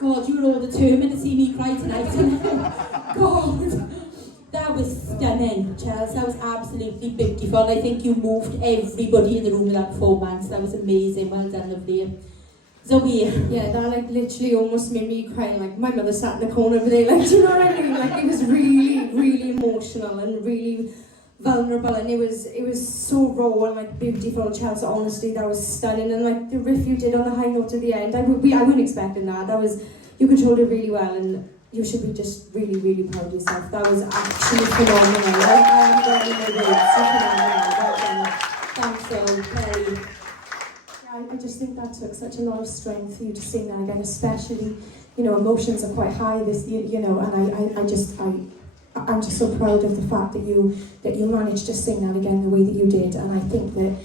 God, you were all determined to see me cry tonight. God, that was stunning, Chels. That was absolutely beautiful. I think you moved everybody in the room with that performance. That was amazing. Well done, lovely. Zoe. Yeah, that like literally almost made me cry. Like my mother sat in the corner over there. Like, do you know what I mean? Like it was really, really emotional and really vulnerable, and it was so raw and like beautiful, Chelsea. Honestly, that was stunning, and like the riff you did on the high note at the end, I wasn't expecting that. That was, you controlled it really well, and you should be just really, really proud of yourself. That was actually phenomenal. Like, I am going in my words. So phenomenal. Well done. Thanks, Zoe. Play. I just think that took such a lot of strength for you to sing that again, especially, you know, emotions are quite high this, you know, and I'm just so proud of the fact that you managed to sing that again the way that you did, and I think that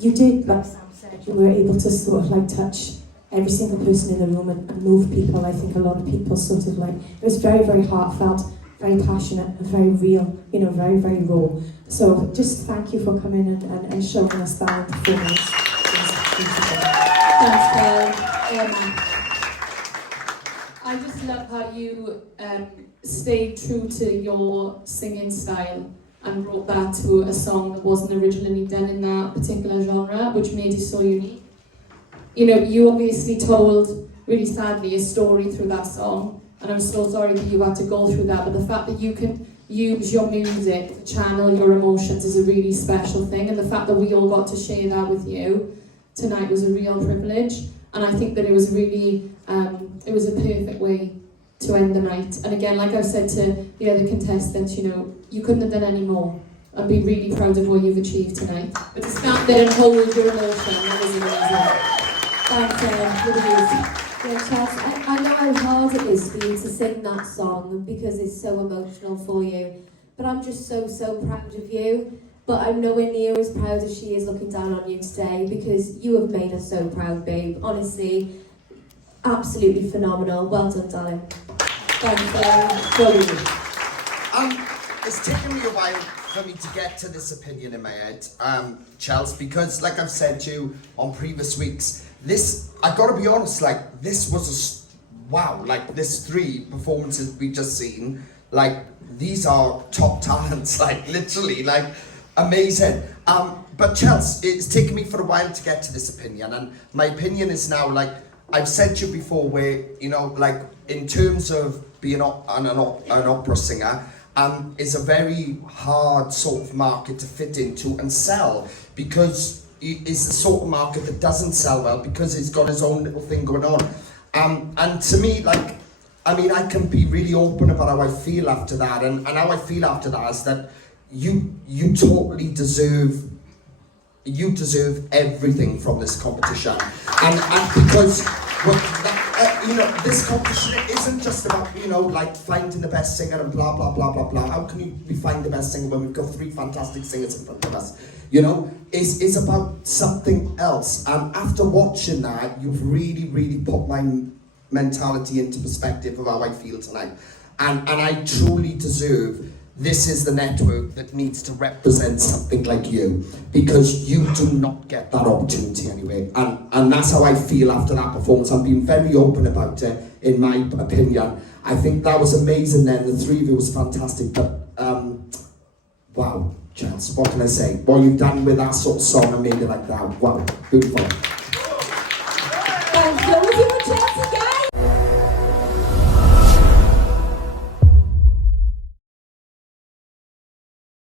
you did, like Sam said, you were able to sort of like touch every single person in the room and move people. I think a lot of people sort of like, it was very, very heartfelt, very passionate, and very real, you know, very, very raw. So just thank you for coming and showing us that performance. Thanks, Emma. I just love how you stayed true to your singing style and brought that to a song that wasn't originally done in that particular genre, which made it so unique. You know, you obviously told, really sadly, a story through that song, and I'm so sorry that you had to go through that, but the fact that you can use your music to channel your emotions is a really special thing, and the fact that we all got to share that with you tonight was a real privilege, and I think that it was really, it was a perfect way to end the night. And again, like I've said to the other contestants, you know, you couldn't have done any more. I'd be really proud of what you've achieved tonight. But to stand there and hold your emotion, that was amazing. Thanks, Yeah, Chelsea, I know how hard it is for you to sing that song because it's so emotional for you. But I'm just so proud of you. But I'm nowhere near as proud as she is looking down on you today, because you have made us so proud, babe. Honestly, absolutely phenomenal. Well done, darling. Thanks, It's taken me a while for me to get to this opinion in my head, Chelsea, because like I've said to you on previous weeks, I gotta be honest, like, this was wow, like, this 3 performances we just seen, like, these are top talents, like, literally, like, amazing. But Chelsea, it's taken me for a while to get to this opinion, and my opinion is now, like, I've said to you before, where, you know, like, in terms of being an opera singer, it's a very hard sort of market to fit into and sell, because it's the sort of market that doesn't sell well because it's got its own little thing going on. And to me, like, I mean, I can be really open about how I feel after that, and how I feel after that is that you totally deserve everything from this competition, and because you know, this competition isn't just about, you know, like, finding the best singer and blah blah blah blah blah. How can we find the best singer when we've got 3 fantastic singers in front of us? You know, it's about something else. And after watching that, you've really put my mentality into perspective of how I feel tonight, and I truly deserve. This is the network that needs to represent something like you, because you do not get that opportunity anyway. And that's how I feel after that performance. I'm being very open about it, in my opinion. I think that was amazing then. The 3 of you was fantastic. But, wow, Chelsea, what can I say? What you've done with that sort of song and made it like that, wow, beautiful. Thanks, Chelsea.